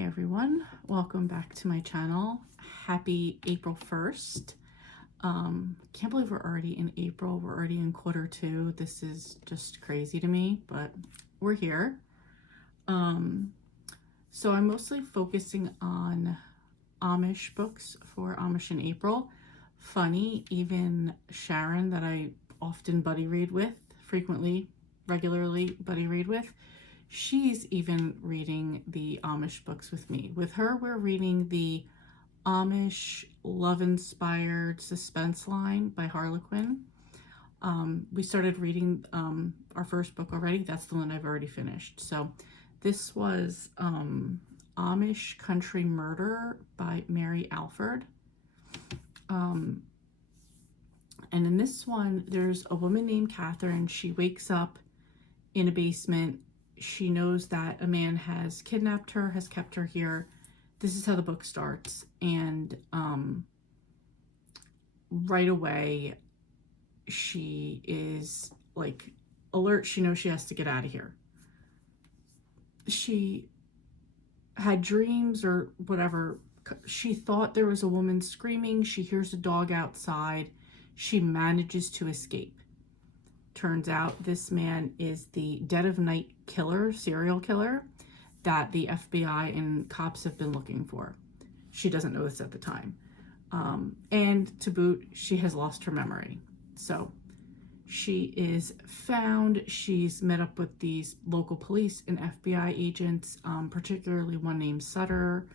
Hey everyone, welcome back to my channel. Happy April 1st. Can't believe we're already in April. We're already in Q2. This is just crazy to me, but we're here. So I'm mostly focusing on Amish books for Amish in April. Funny, even Sharon, that I often buddy read with, regularly buddy read with, she's even reading the Amish books with me. With her, we're reading the Amish love-inspired suspense line by Harlequin. We started reading our first book already. That's the one I've already finished. So this was Amish Country Murder by Mary Alford. And in this one, there's a woman named Catherine. She wakes up in a basement. She knows that a man has kidnapped her, has kept her here. This is how the book starts. And right away, she is like alert. She knows she has to get out of here. She had dreams or whatever. She thought there was a woman screaming. She hears a dog outside. She manages to escape. Turns out this man is the dead of night killer, serial killer, that the FBI and cops have been looking for. She doesn't know this at the time. And to boot, she has lost her memory. So she is found. She's met up with these local police and FBI agents, particularly one named Sutter,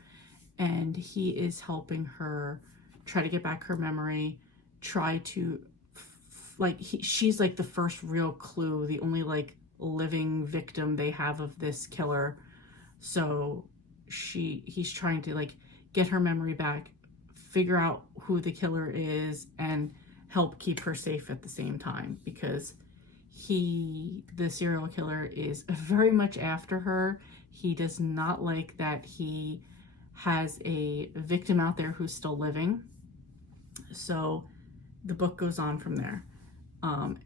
and he is helping her try to get back her memory, try to she's like the first real clue, the only like living victim they have of this killer. So he's trying to like get her memory back, figure out who the killer is, and help keep her safe at the same time, because the serial killer, is very much after her. He does not like that he has a victim out there who's still living. So the book goes on from there.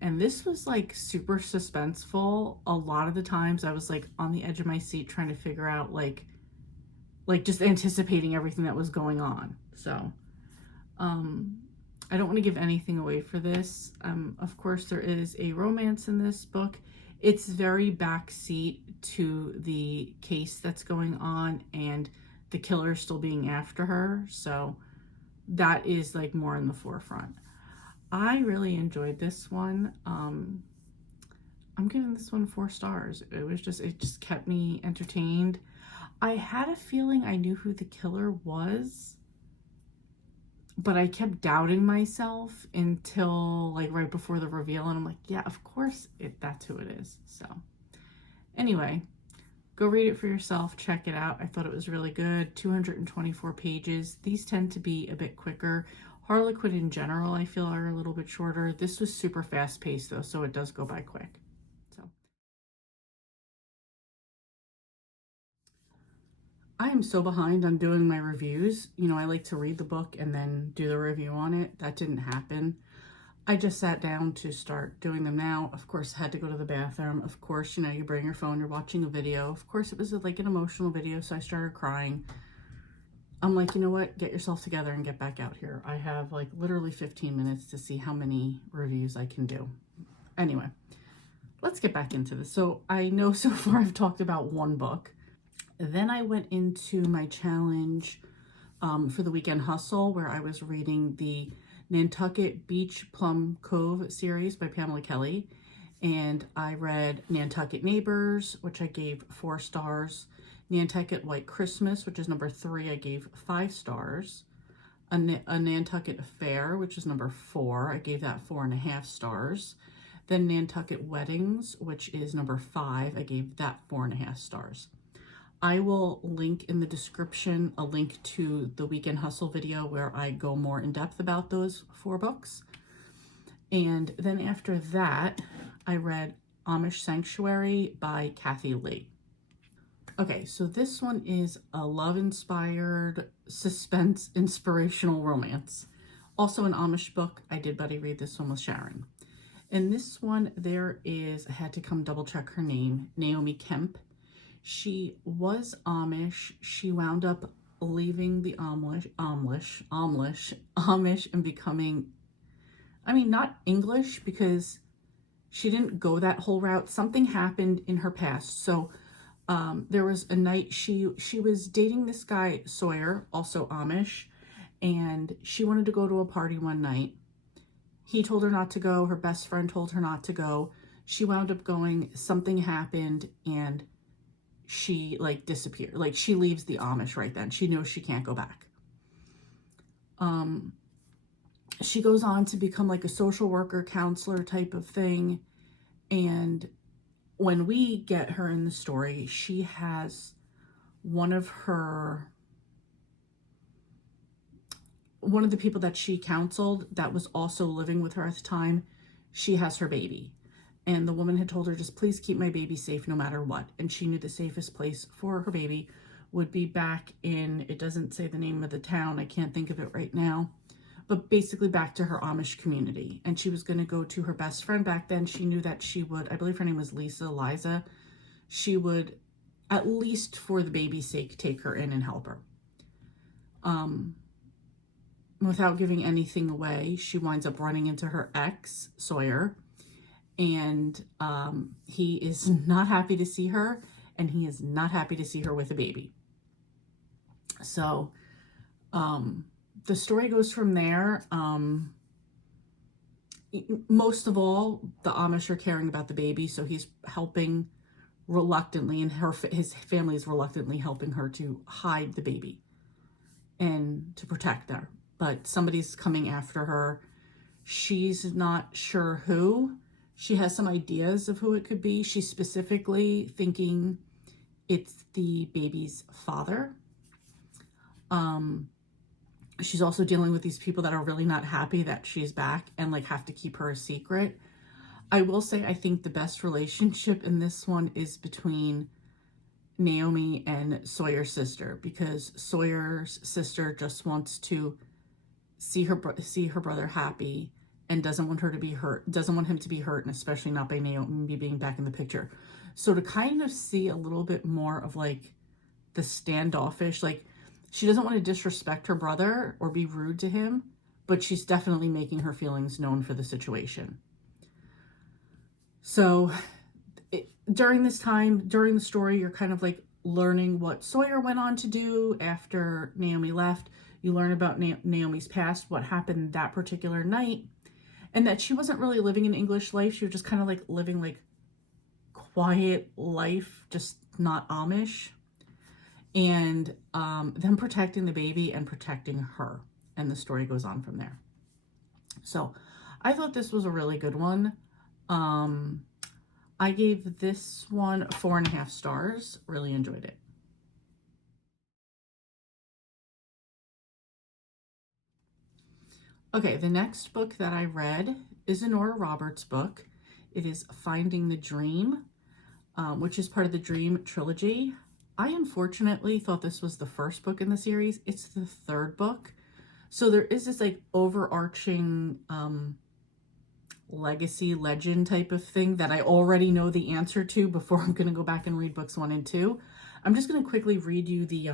And this was like super suspenseful. A lot of the times I was like on the edge of my seat trying to figure out like just anticipating everything that was going on. So I don't want to give anything away for this. Of course there is a romance in this book. It's very backseat to the case that's going on and the killer still being after her. So that is like more in the forefront. I really enjoyed this one. I'm giving this one 4 stars. It just kept me entertained. I had a feeling I knew who the killer was, but I kept doubting myself until like right before the reveal, and I'm like, yeah, of course that's who it is. So anyway, go read it for yourself, check it out. I thought it was really good. 224 pages. These tend to be a bit quicker. Harlequin in general, I feel, are a little bit shorter. This was super fast paced though, so it does go by quick. So I am so behind on doing my reviews. You know, I like to read the book and then do the review on it. That didn't happen. I just sat down to start doing them now. Of course, I had to go to the bathroom. Of course, you know, you bring your phone, you're watching a video. Of course, it was like an emotional video, so I started crying. I'm like, you know what? Get yourself together and get back out here. I have like literally 15 minutes to see how many reviews I can do. Anyway, let's get back into this. So I know so far I've talked about one book. Then I went into my challenge for the Weekend Hustle, where I was reading the Nantucket Beach Plum Cove series by Pamela Kelley. And I read Nantucket Neighbors, which I gave 4 stars. Nantucket White Christmas, which is number 3, I gave 5 stars. A Nantucket Affair, which is number 4, I gave that 4.5 stars. Then Nantucket Weddings, which is number 5, I gave that 4.5 stars. I will link in the description a link to the Weekend Hustle video where I go more in depth about those 4 books. And then after that, I read Amish Sanctuary by Kathy Lee. Okay, so this one is a love-inspired, suspense, inspirational romance. Also an Amish book. I did buddy read this one with Sharon. In this one, there is, I had to come double check her name, Naomi Kemp. She was Amish. She wound up leaving the Amish and becoming, I mean, not English, because she didn't go that whole route. Something happened in her past. So there was a night she was dating this guy, Sawyer, also Amish, and she wanted to go to a party one night. He told her not to go. Her best friend told her not to go. She wound up going. Something happened, and she like disappeared. Like, she leaves the Amish right then. She knows she can't go back. She goes on to become like a social worker, counselor type of thing. And when we get her in the story, she has one of the people that she counseled that was also living with her at the time. She has her baby. And the woman had told her, just please keep my baby safe no matter what. And she knew the safest place for her baby would be back in, it doesn't say the name of the town, I can't think of it right now, but basically back to her Amish community. And she was going to go to her best friend back then. She knew that she would, I believe her name was Liza. She would, at least for the baby's sake, take her in and help her. Without giving anything away, she winds up running into her ex, Sawyer, and he is not happy to see her, and he is not happy to see her with a baby. So the story goes from there. Most of all, the Amish are caring about the baby, so he's helping reluctantly, and his family is reluctantly helping her to hide the baby and to protect her. But somebody's coming after her. She's not sure who. She has some ideas of who it could be. She's specifically thinking it's the baby's father. She's also dealing with these people that are really not happy that she's back and like have to keep her a secret. I will say, I think the best relationship in this one is between Naomi and Sawyer's sister, because Sawyer's sister just wants to see her brother happy and doesn't want her to be hurt, doesn't want him to be hurt, and especially not by Naomi being back in the picture. So to kind of see a little bit more of like the standoffish, like she doesn't want to disrespect her brother or be rude to him, but she's definitely making her feelings known for the situation. So during this time, during the story, you're kind of like learning what Sawyer went on to do after Naomi left. You learn about Naomi's past, what happened that particular night, and that she wasn't really living an English life. She was just kind of like living like quiet life, just not Amish. And them protecting the baby and protecting her. And the story goes on from there. So I thought this was a really good one. I gave this one 4.5 stars. Really enjoyed it. Okay, the next book that I read is a Nora Roberts book. It is Finding the Dream, which is part of the Dream trilogy. I unfortunately thought this was the first book in the series. It's the third book. So there is this like overarching legacy legend type of thing that I already know the answer to before I'm going to go back and read books 1 and 2. I'm just going to quickly read you the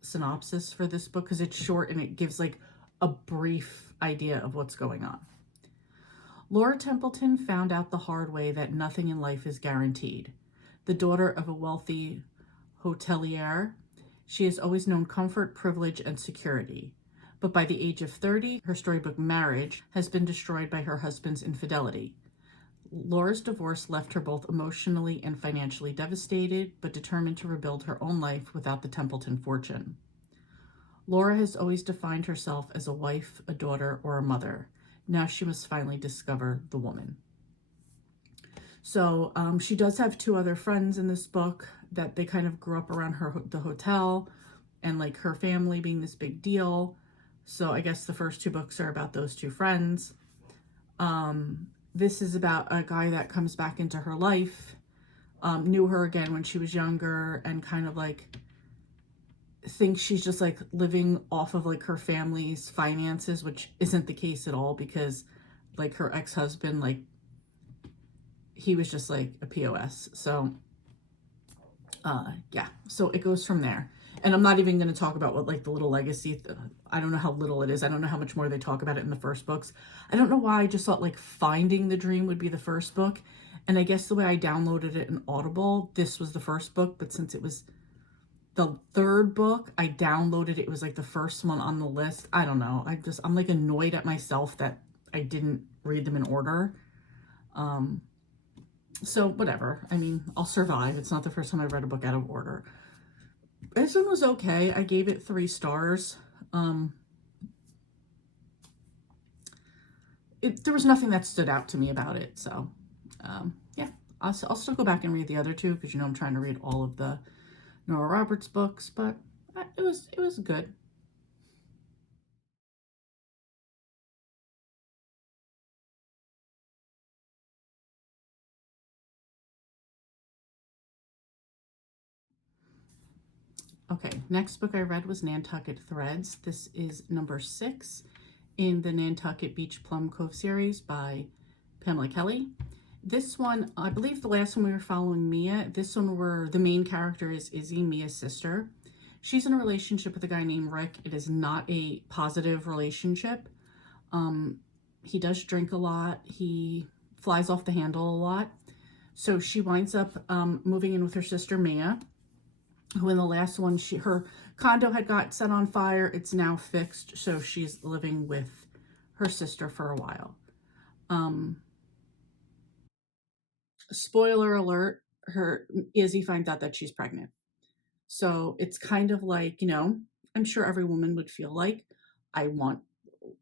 synopsis for this book because it's short and it gives like a brief idea of what's going on. Laura Templeton found out the hard way that nothing in life is guaranteed. The daughter of a wealthy hotelier, she has always known comfort, privilege, and security. But by the age of 30, her storybook marriage has been destroyed by her husband's infidelity. Laura's divorce left her both emotionally and financially devastated, but determined to rebuild her own life without the Templeton fortune. Laura has always defined herself as a wife, a daughter, or a mother. Now she must finally discover the woman. So she does have 2 other friends in this book that they kind of grew up around the hotel and like her family being this big deal. So I guess the first 2 books are about those 2 friends. This is about a guy that comes back into her life, knew her again when she was younger, and kind of like thinks she's just like living off of like her family's finances, which isn't the case at all, because like her ex-husband, like he was just like a POS. So Yeah, so it goes from there. And I'm not even going to talk about what like the little legacy. I don't know how little it is. I don't know how much more they talk about it in the first books. I don't know why I just thought like Finding the Dream would be the first book. And I guess the way I downloaded it in Audible, this was the first book. But since it was the third book, I downloaded it. It was like the first one on the list. I don't know. I'm like annoyed at myself that I didn't read them in order. So whatever. I mean, I'll survive. It's not the first time I've read a book out of order. This one was okay. I gave it 3 stars. There was nothing that stood out to me about it. So, yeah, I'll still go back and read the other 2 because, you know, I'm trying to read all of the Nora Roberts books, but it was good. Okay, next book I read was Nantucket Threads. This is number 6 in the Nantucket Beach Plum Cove series by Pamela Kelley. This one, I believe the last one we were following Mia. This one where the main character is Izzy, Mia's sister. She's in a relationship with a guy named Rick. It is not a positive relationship. He does drink a lot. He flies off the handle a lot. So she winds up moving in with her sister Mia, who in the last one, her condo had got set on fire. It's now fixed, so she's living with her sister for a while. Spoiler alert, Izzy finds out that she's pregnant. So it's kind of like, you know, I'm sure every woman would feel like, I want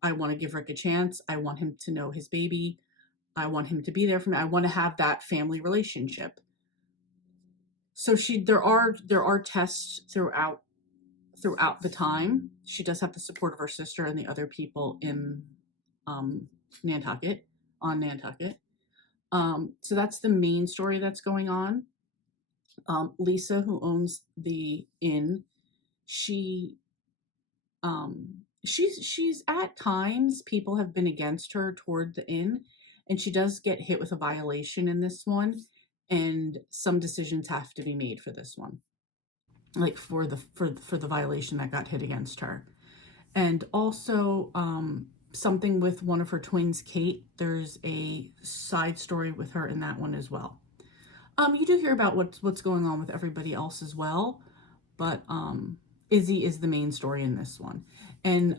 to give Rick a chance. I want him to know his baby. I want him to be there for me. I want to have that family relationship. So there are tests throughout the time. She does have the support of her sister and the other people in Nantucket, on Nantucket. So that's the main story that's going on. Lisa, who owns the inn, she's at times people have been against her toward the inn, and she does get hit with a violation in this one, and some decisions have to be made for this one, like for the violation that got hit against her. And also something with one of her twins, Kate. There's a side story with her in that one as well. You do hear about what's going on with everybody else as well, but Izzy is the main story in this one. And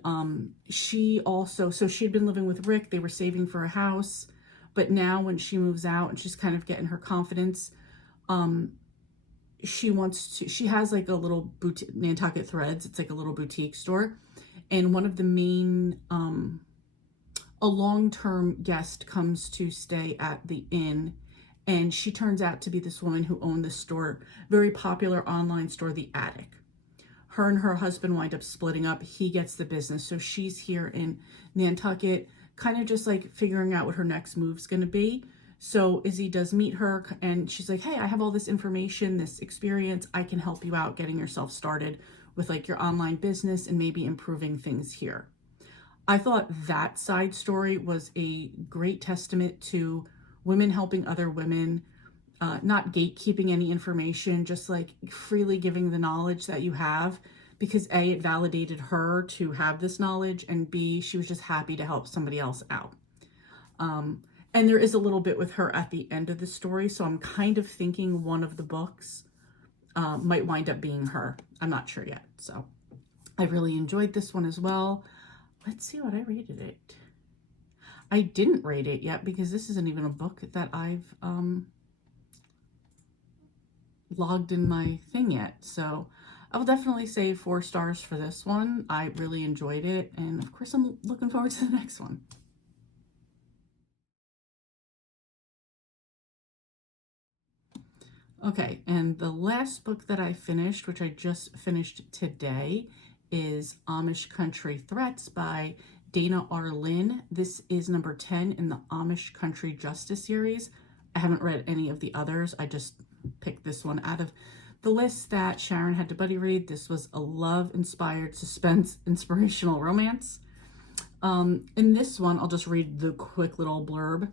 she also, so she'd been living with Rick. They were saving for a house, but now when she moves out and she's kind of getting her confidence, she has like a little boutique, Nantucket Threads. It's like a little boutique store. And one of the main, a long-term guest comes to stay at the inn, and she turns out to be this woman who owned the store, very popular online store, The Attic. Her and her husband wind up splitting up. He gets the business. So she's here in Nantucket, kind of just like figuring out what her next move's going to be. So Izzy does meet her, and she's like, hey, I have all this information, this experience. I can help you out getting yourself started with like your online business and maybe improving things here. I thought that side story was a great testament to women helping other women, not gatekeeping any information, just like freely giving the knowledge that you have, because A, it validated her to have this knowledge, and B, she was just happy to help somebody else out. And there is a little bit with her at the end of the story, so I'm kind of thinking one of the books might wind up being her. I'm not sure yet. So I really enjoyed this one as well. Let's see what I rated it. I didn't rate it yet because this isn't even a book that I've logged in my thing yet. So I will definitely say 4 stars for this one. I really enjoyed it. And of course, I'm looking forward to the next one. Okay, and the last book that I finished, which I just finished today, is Amish Country Threats by Dana R. Lynn. This is number 10 in the Amish Country Justice series. I haven't read any of the others. I just picked this one out of the list that Sharon had to buddy read. This was a love-inspired suspense inspirational romance. In this one, I'll just read the quick little blurb.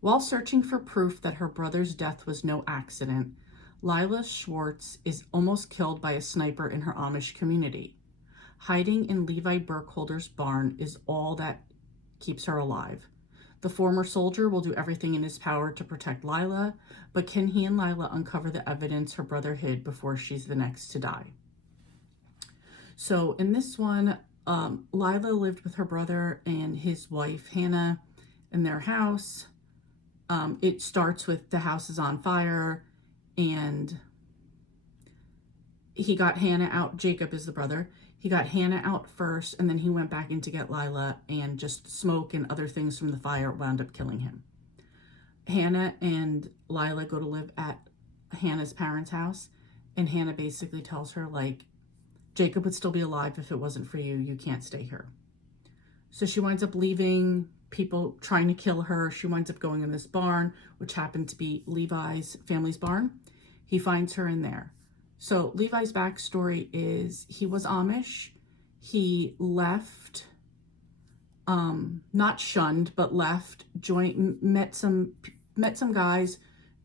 While searching for proof that her brother's death was no accident, Lila Schwartz is almost killed by a sniper in her Amish community. Hiding in Levi Burkholder's barn is all that keeps her alive. The former soldier will do everything in his power to protect Lila, but can he and Lila uncover the evidence her brother hid before she's the next to die? So in this one, Lila lived with her brother and his wife, Hannah, in their house. It starts with the house is on fire, and he got Hannah out. Jacob is the brother. He got Hannah out first, and then he went back in to get Lila, and just smoke and other things from the fire wound up killing him. Hannah and Lila go to live at Hannah's parents' house, and Hannah basically tells her, like, Jacob would still be alive if it wasn't for you. You can't stay here. So she winds up leaving, people trying to kill her. She winds up going in this barn, which happened to be Levi's family's barn. He finds her in there. So Levi's backstory is he was Amish. He left, not shunned, but left, met some guys,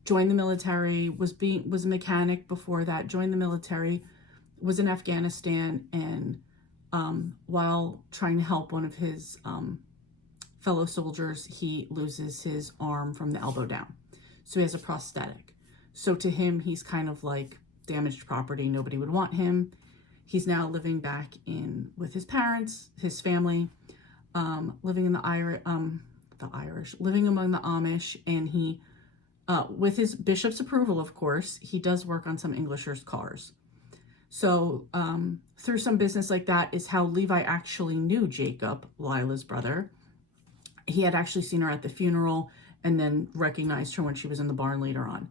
joined the military, was a mechanic before that, joined the military, was in Afghanistan, and while trying to help one of his fellow soldiers, he loses his arm from the elbow down. So he has a prosthetic. So to him, he's kind of like damaged property. Nobody would want him. He's now living back in with his parents, his family, living in living among the Amish, and he, with his bishop's approval, of course, he does work on some Englishers' cars. So through some business like that is how Levi actually knew Jacob, Lila's brother. He had actually seen her at the funeral and then recognized her when she was in the barn later on.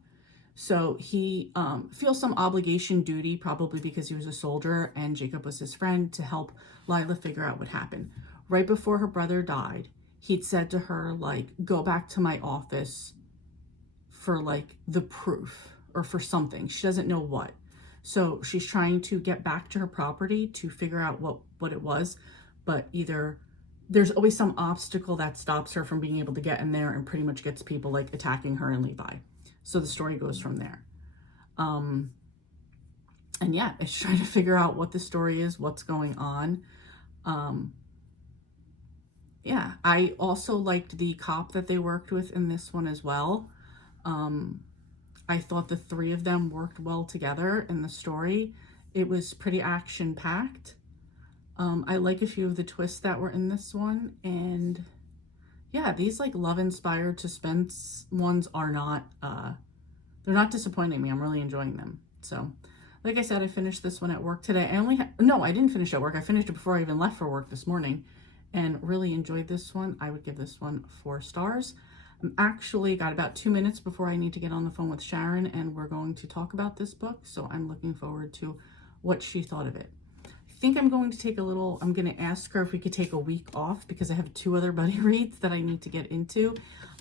So he feels some obligation duty, probably because he was a soldier and Jacob was his friend, to help Lila figure out what happened. Right before her brother died, he'd said to her, like, go back to my office for like the proof or for something. She doesn't know what. So she's trying to get back to her property to figure out what it was, but either there's always some obstacle that stops her from being able to get in there, and pretty much gets people like attacking her and Levi. So the story goes from there. And yeah, it's trying to figure out what the story is, what's going on. Yeah, I also liked the cop that they worked with in this one as well. I thought the three of them worked well together in the story. It was pretty action-packed. I like a few of the twists that were in this one, and yeah, these like love-inspired suspense ones are not, they're not disappointing me. I'm really enjoying them. So, like I said, I finished this one at work today. I didn't finish at work. I finished it before I even left for work this morning, and really enjoyed this one. I would give this one 4 stars. I'm actually got about 2 minutes before I need to get on the phone with Sharon, and we're going to talk about this book. So I'm looking forward to what she thought of it. I think I'm going to I'm going to ask her if we could take a week off, because I have 2 other buddy reads that I need to get into.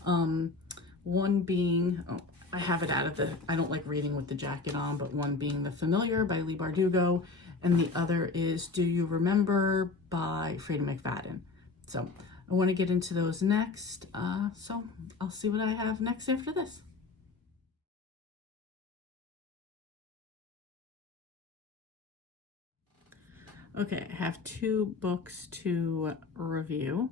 One being, I have it I don't like reading with the jacket on, but one being The Familiar by Leigh Bardugo, and the other is Do You Remember by Freida McFadden. So I want to get into those next, so I'll see what I have next after this. Okay, I have 2 books to review.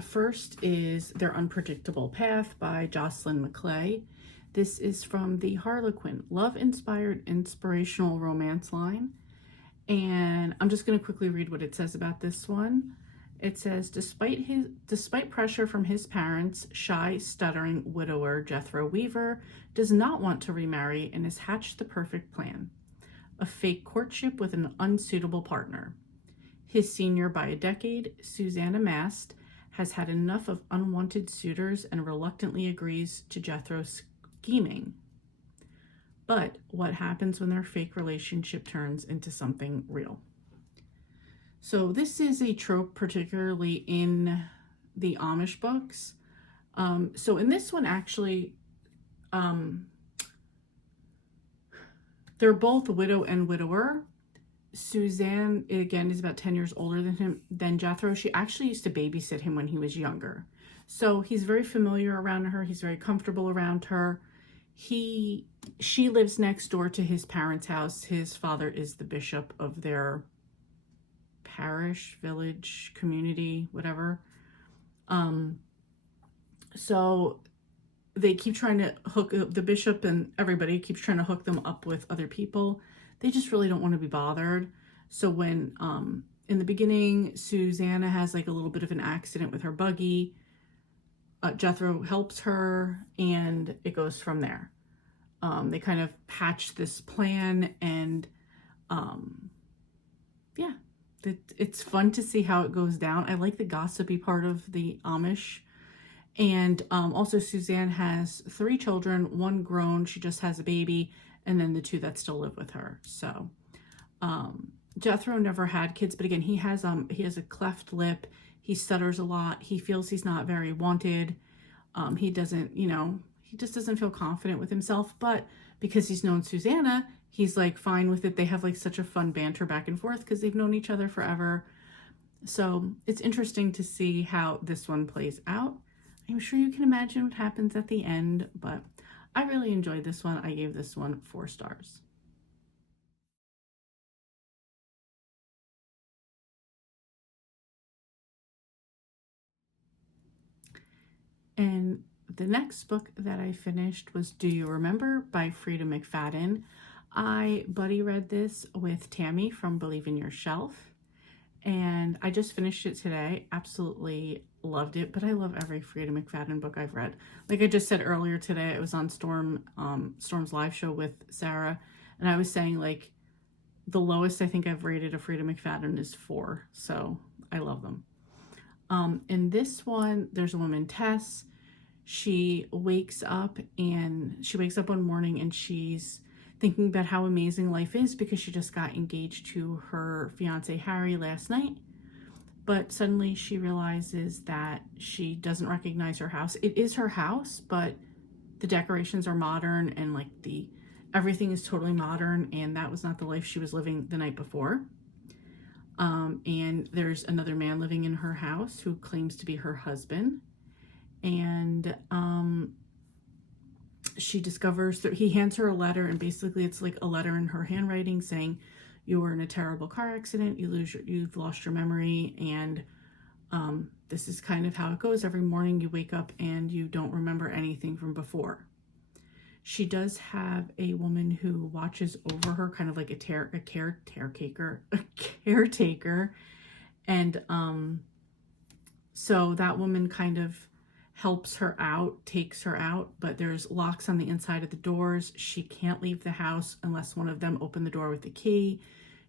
First is Their Unpredictable Path by Jocelyn McClay. This is from the Harlequin love-inspired inspirational romance line. And I'm just going to quickly read what it says about this one. It says, despite pressure from his parents, shy, stuttering widower Jethro Weaver does not want to remarry and has hatched the perfect plan: a fake courtship with an unsuitable partner. His senior by a decade, Susanna Mast, has had enough of unwanted suitors and reluctantly agrees to Jethro's scheming. But what happens when their fake relationship turns into something real? So this is a trope, particularly in the Amish books. So in this one, actually, they're both widow and widower. Suzanne, again, is about 10 years older than Jethro. She actually used to babysit him when he was younger. So he's very familiar around her. He's very comfortable around her. She lives next door to his parents' house. His father is the bishop of their parish, village, community, whatever. So they keep trying to hook the bishop, and everybody keeps trying to hook them up with other people. They just really don't want to be bothered. So when in the beginning, Susanna has like a little bit of an accident with her buggy, Jethro helps her, and it goes from there. They kind of patch this plan, and yeah, it's fun to see how it goes down. I like the gossipy part of the Amish. And also Suzanne has 3 children, 1 grown, she just has a baby, and then the 2 that still live with her. So Jethro never had kids, but again, he has a cleft lip, he stutters a lot, he feels he's not very wanted. He doesn't, he just doesn't feel confident with himself, but because he's known Susanna, he's like fine with it. They have like such a fun banter back and forth because they've known each other forever. So it's interesting to see how this one plays out. I'm sure you can imagine what happens at the end, but I really enjoyed this one. I gave this one 4 stars. And the next book that I finished was Do You Remember by Frida McFadden. I buddy read this with Tammy from Believe in Your Shelf, and I just finished it today. Absolutely loved it, but I love every Frida McFadden book I've read. Like I just said earlier today, I was on Storm's live show with Sarah, and I was saying like the lowest I think I've rated a Frida McFadden is 4, so I love them. In this one, there's a woman, Tess. She wakes up one morning and she's thinking about how amazing life is because she just got engaged to her fiance Harry last night. But suddenly she realizes that she doesn't recognize her house. It is her house, but the decorations are modern and like everything is totally modern, and that was not the life she was living the night before. And there's another man living in her house who claims to be her husband. And she discovers that he hands her a letter, and basically it's like a letter in her handwriting saying, you were in a terrible car accident, you've lost your memory, and this is kind of how it goes. Every morning you wake up and you don't remember anything from before. She does have a woman who watches over her, kind of like a caretaker. And so that woman kind of helps her out, takes her out, but there's locks on the inside of the doors. She can't leave the house unless one of them open the door with the key.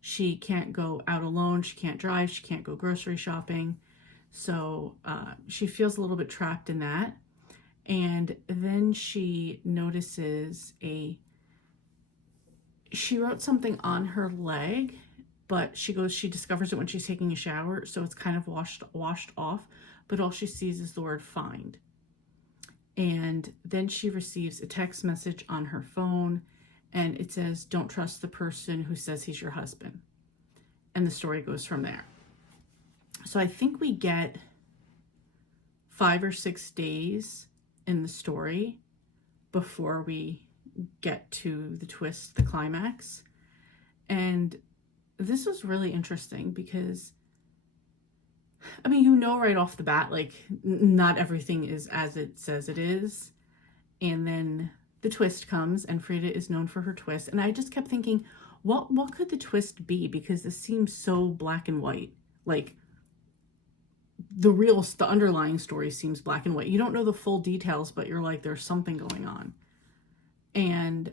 She can't go out alone. She can't drive. She can't go grocery shopping. So she feels a little bit trapped in that. And then she notices she wrote something on her leg, but she discovers it when she's taking a shower, so it's kind of washed off, but all she sees is the word find. And then she receives a text message on her phone, and it says, don't trust the person who says he's your husband. And the story goes from there. So I think we get 5 or 6 days in the story before we get to the twist, the climax. And this was really interesting because, I mean, right off the bat, like, not everything is as it says it is. And then the twist comes, and Frida is known for her twist. And I just kept thinking, what could the twist be? Because this seems so black and white. Like, the underlying story seems black and white. You don't know the full details, but you're like, there's something going on. And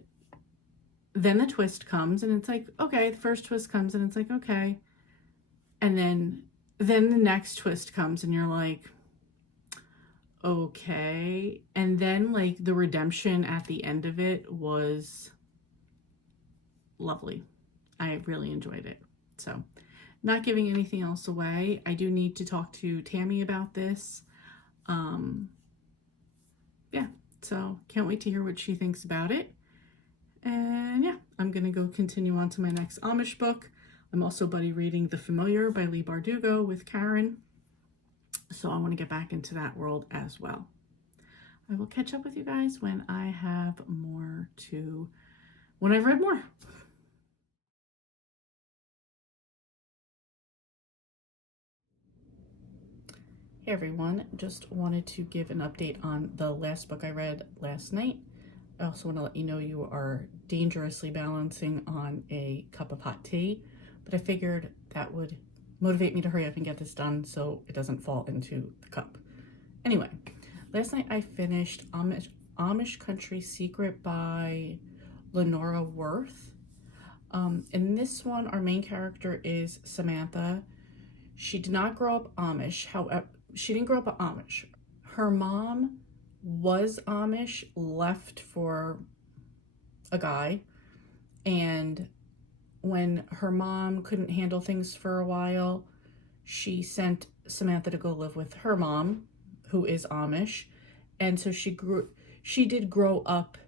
then the twist comes, and it's like, okay, the first twist comes, and it's like, okay. And then the next twist comes, and you're like, okay. And then, like, the redemption at the end of it was lovely. I really enjoyed it. So, not giving anything else away. I do need to talk to Tammy about this. Yeah, so can't wait to hear what she thinks about it. And yeah, I'm going to go continue on to my next Amish book. I'm also buddy reading The Familiar by Leigh Bardugo with Karen. So I want to get back into that world as well. I will catch up with you guys when I've read more. Hey everyone, just wanted to give an update on the last book I read last night. I also want to let you know you are dangerously balancing on a cup of hot tea, but I figured that would motivate me to hurry up and get this done so it doesn't fall into the cup. Anyway, last night I finished Amish Country Secret by Lenora Worth. In this one, our main character is Samantha. She did not grow up Amish. However, she didn't grow up Amish. Her mom was Amish, left for a guy, and when her mom couldn't handle things for a while, she sent Samantha to go live with her mom, who is Amish. And so she did grow up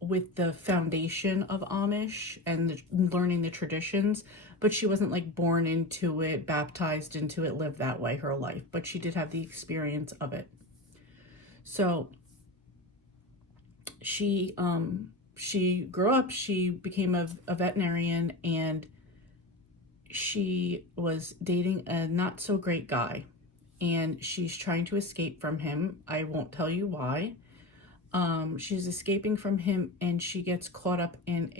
with the foundation of Amish and learning the traditions, but she wasn't like born into it, baptized into it, lived that way her life, but she did have the experience of it. So she grew up, she became a veterinarian, and she was dating a not so great guy, and she's trying to escape from him. I won't tell you why. She's escaping from him, and she gets caught up in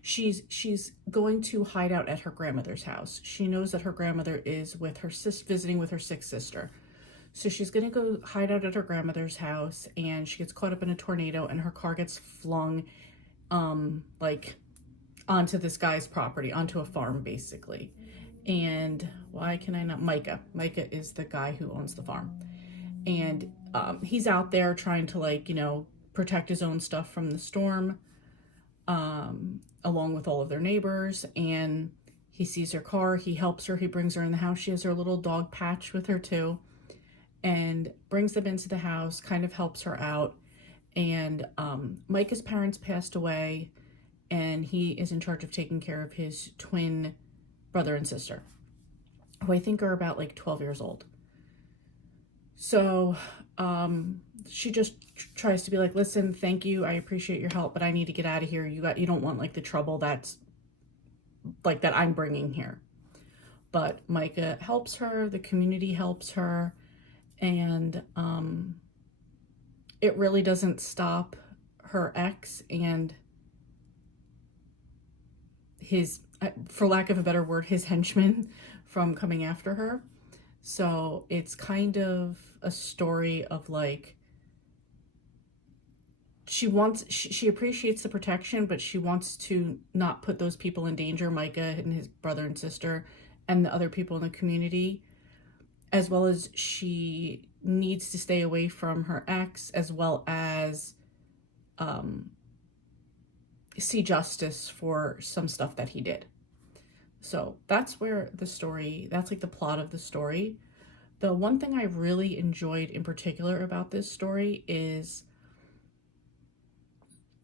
she's going to hide out at her grandmother's house. She knows that her grandmother is with her visiting with her sick sister. So she's going to go hide out at her grandmother's house, and she gets caught up in a tornado, and her car gets flung like onto this guy's property, onto a farm basically. And why can I not? Micah is the guy who owns the farm. And he's out there trying to protect his own stuff from the storm, along with all of their neighbors. And he sees her car, he helps her, he brings her in the house. She has her little dog Patch with her too, and brings them into the house, kind of helps her out. And Micah's parents passed away, and he is in charge of taking care of his twin brother and sister, who I think are about like 12 years old. So she just tries to be like, listen, thank you, I appreciate your help, but I need to get out of here. You don't want like the trouble that's like that I'm bringing here. But Micah helps her, the community helps her, and it really doesn't stop her ex and his, for lack of a better word, his henchmen from coming after her. So it's kind of a story of like, she appreciates the protection, but she wants to not put those people in danger, Micah and his brother and sister and the other people in the community, as well as she needs to stay away from her ex, as well as see justice for some stuff that he did. So that's where that's like the plot of the story. The one thing I really enjoyed in particular about this story is,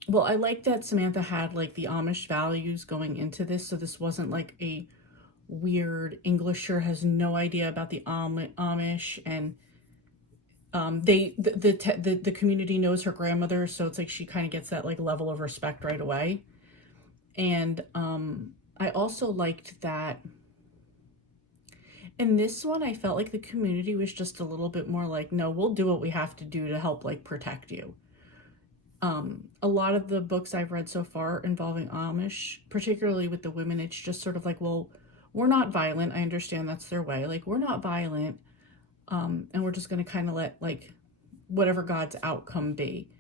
well, I like that Samantha had like the Amish values going into this, so this wasn't like a weird Englisher has no idea about the Amish, and the community knows her grandmother, so it's like she kind of gets that like level of respect right away. And I also liked that in this one, I felt like the community was just a little bit more like, no, we'll do what we have to do to help like protect you. A lot of the books I've read so far involving Amish, particularly with the women, it's just sort of like, well, we're not violent. I understand that's their way. Like, we're not violent. And we're just going to kind of let like whatever God's outcome be.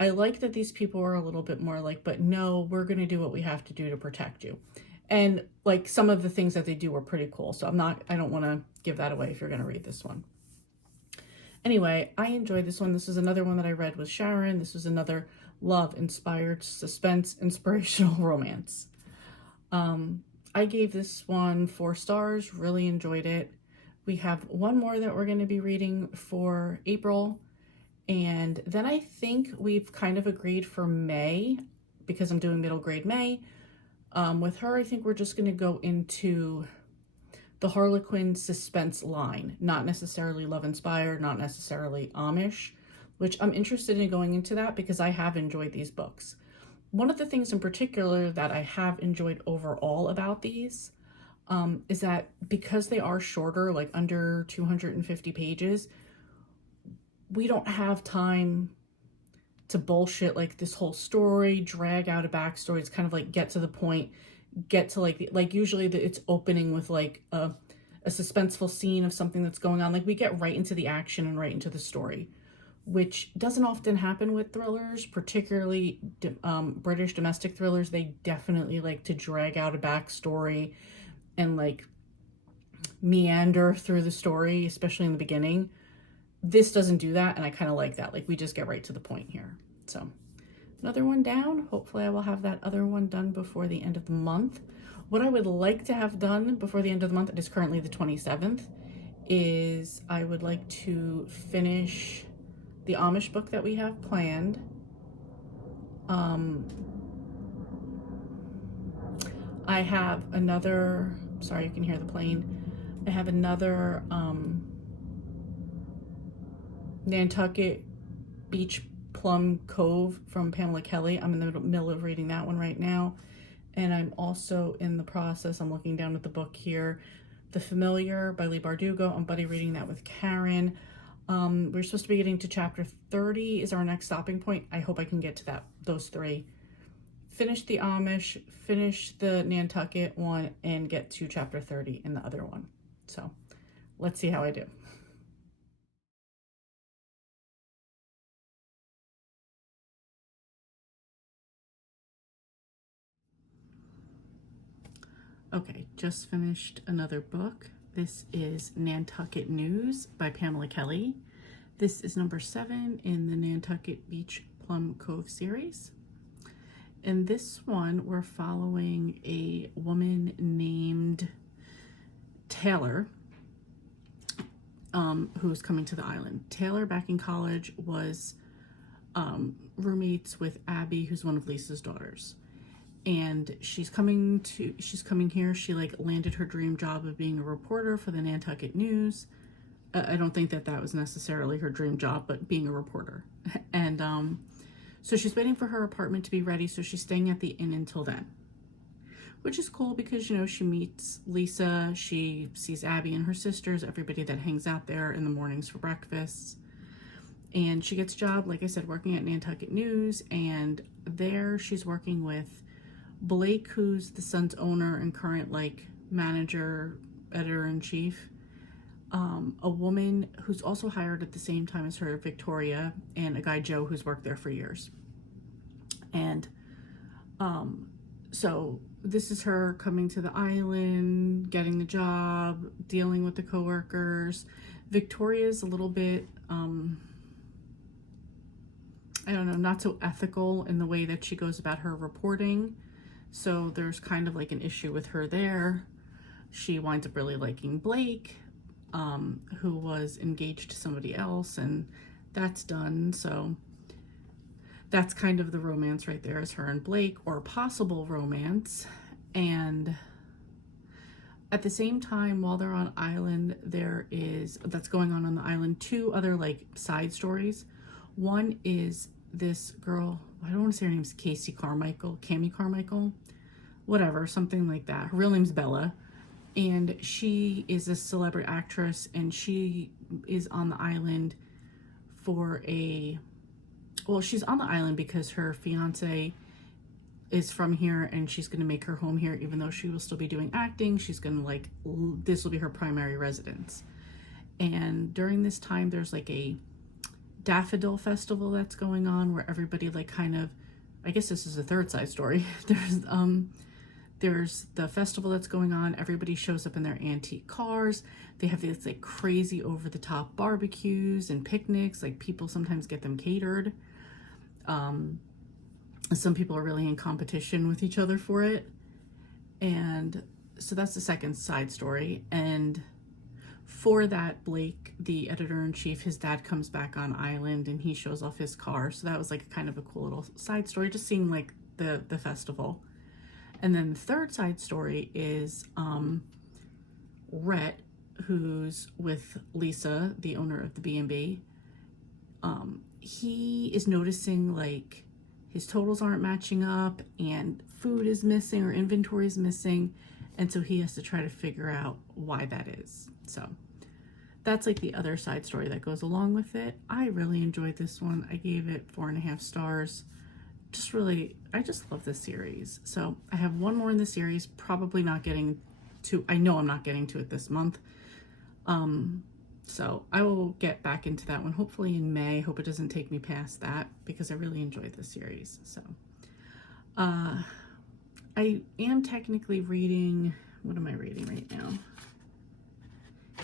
I like that these people are a little bit more like, but no, we're going to do what we have to do to protect you. And like some of the things that they do were pretty cool. So I don't want to give that away if you're going to read this one. Anyway, I enjoyed this one. This is another one that I read with Sharon. This was another love-inspired suspense, inspirational romance. I gave this one 4 stars, really enjoyed it. We have one more that we're going to be reading for April. And then I think we've kind of agreed for May, because I'm doing middle grade May. With her, I think we're just going to go into the Harlequin suspense line, not necessarily love inspired, not necessarily Amish. which I'm interested in going into that because I have enjoyed these books. One of the things in particular that I have enjoyed overall about these is that because they are shorter, like under 250 pages, we don't have time to bullshit like this whole story, drag out a backstory. It's kind of like get to the point, get to like usually it's opening with like a suspenseful scene of something that's going on. Like we get right into the action and right into the story, which doesn't often happen with thrillers, particularly British domestic thrillers. They definitely like to drag out a backstory and like meander through the story, especially in the beginning. This doesn't do that, and I kind of like that. Like we just get right to the point here. So another one down. Hopefully I will have that other one done before the end of the month. What I would like to have done before the end of the month, it is currently the 27th, is I would like to finish the Amish book that we have planned. I have another, sorry, you can hear the plane. I have another Nantucket Beach Plum Cove from Pamela Kelley. I'm in the middle of reading that one right now. And I'm also in the process, I'm looking down at the book here, The Familiar by Leigh Bardugo. I'm buddy reading that with Karen. We're supposed to be getting to chapter 30 is our next stopping point. I hope I can get to those three. Finish the Amish, finish the Nantucket one, and get to chapter 30 in the other one. So let's see how I do. Okay, just finished another book. This is Nantucket News by Pamela Kelley. This is number 7 in the Nantucket Beach Plum Cove series. In this one, we're following a woman named Taylor, who's coming to the island. Taylor, back in college, was roommates with Abby, who's one of Lisa's daughters. And she's coming here. She like landed her dream job of being a reporter for the Nantucket News. I don't think that was necessarily her dream job, but being a reporter. And so she's waiting for her apartment to be ready, so she's staying at the inn until then, which is cool because, you know, she meets Lisa, she sees Abby and her sisters, everybody that hangs out there in the mornings for breakfast. And she gets a job, like I said, working at Nantucket News, and there she's working with Blake, who's the Sun's owner and current like manager, editor-in-chief, a woman who's also hired at the same time as her, Victoria, and a guy, Joe, who's worked there for years. And so this is her coming to the island, getting the job, dealing with the coworkers. Victoria's a little bit, I don't know, not so ethical in the way that she goes about her reporting. So there's kind of like an issue with her there. She winds up really liking Blake, who was engaged to somebody else, and that's done. So that's kind of the romance right there, is her and Blake, or possible romance. And at the same time, while they're on island, that's going on the island, 2 other like side stories. One is this girl, I don't want to say her name's Cami Carmichael, whatever, something like that. Her real name's Bella, and she is a celebrity actress, and she is on the island she's on the island because her fiance is from here, and she's going to make her home here, even though she will still be doing acting. She's going to this will be her primary residence. And during this time, there's like a daffodil festival that's going on where everybody like kind of, I guess this is a third side story. There's the festival that's going on. Everybody shows up in their antique cars. They have these like crazy over the top barbecues and picnics. Like people sometimes get them catered. Some people are really in competition with each other for it. And so that's the second side story. And for that, Blake, the editor-in-chief, his dad comes back on island and he shows off his car. So that was like kind of a cool little side story, just seeing like the festival. And then the third side story is Rhett, who's with Lisa, the owner of the B&B. he is noticing like his totals aren't matching up and food is missing or inventory is missing. And so he has to try to figure out why that is. So that's like the other side story that goes along with it. I really enjoyed this one. I gave it 4.5 stars. I just love this series. So I have one more in the series, probably not getting to, I know I'm not getting to it this month. So I will get back into that one hopefully in May. Hope it doesn't take me past that because I really enjoyed this series. So I am technically reading, what am I reading right now?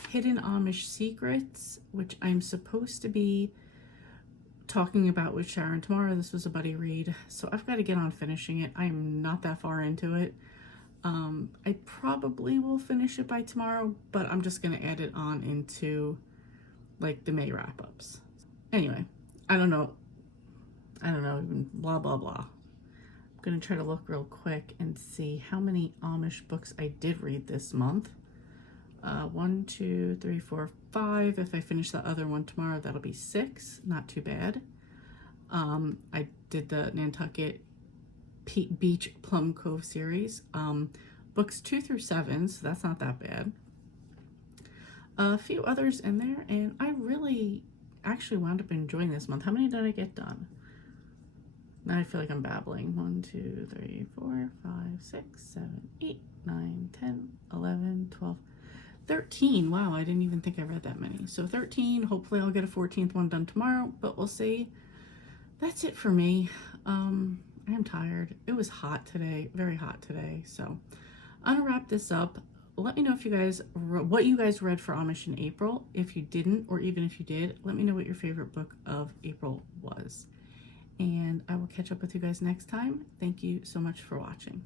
Hidden Amish Secrets, which I'm supposed to be talking about with Sharon tomorrow. This was a buddy read, so I've got to get on finishing it. I'm not that far into it. I probably will finish it by tomorrow, but I'm just going to add it on into like the May wrap-ups. Anyway, I don't know, even blah, blah, blah. I'm going to try to look real quick and see how many Amish books I did read this month. 1, 2, 3, 4, 5. If I finish the other one tomorrow, that'll be 6. Not too bad. I did the Nantucket Beach Plum Cove series. Books 2 through 7, so that's not that bad. A few others in there, and I really actually wound up enjoying this month. How many did I get done? Now I feel like I'm babbling. 1, 2, 3, 4, 5, 6, 7, 8, 9, 10, 11, 12, 13. Wow, I didn't even think I read that many. So 13, hopefully I'll get a 14th one done tomorrow, but we'll see. That's it for me. I'm tired. It was hot today, very hot today. So I'm gonna wrap this up. Let me know if you guys, what you guys read for Amish in April. If you didn't, or even if you did, let me know what your favorite book of April was. And I will catch up with you guys next time. Thank you so much for watching.